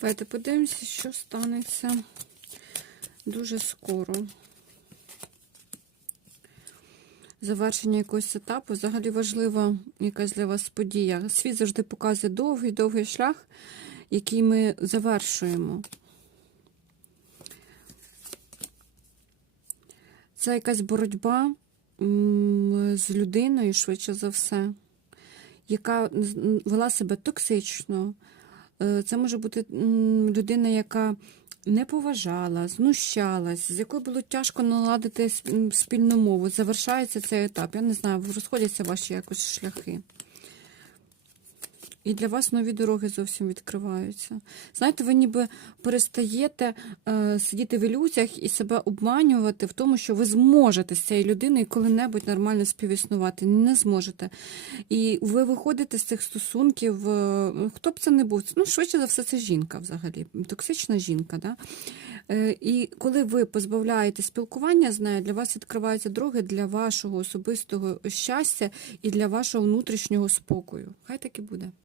Давайте подивимося, що станеться дуже скоро. Завершення якогось етапу. Взагалі важлива якась для вас подія. Світ завжди показує довгий-довгий шлях, який ми завершуємо. Це якась боротьба з людиною, швидше за все, яка вела себе токсично. Е, Це може бути людина, яка не поважала, знущалась, з якою було тяжко наладити сп- спільну мову. Завершається цей етап. Я не знаю, розходяться ваші якось шляхи. І для вас нові дороги зовсім відкриваються. Знаєте, ви ніби перестаєте е, сидіти в ілюзіях і себе обманювати в тому, що ви зможете з цією людиною коли-небудь нормально співіснувати. Не зможете. І ви виходите з цих стосунків, е, хто б це не був, ну, швидше за все, це жінка взагалі, токсична жінка. Да? Е, І коли ви позбавляєте спілкування з нею, для вас відкриваються дороги для вашого особистого щастя і для вашого внутрішнього спокою. Хай так і буде.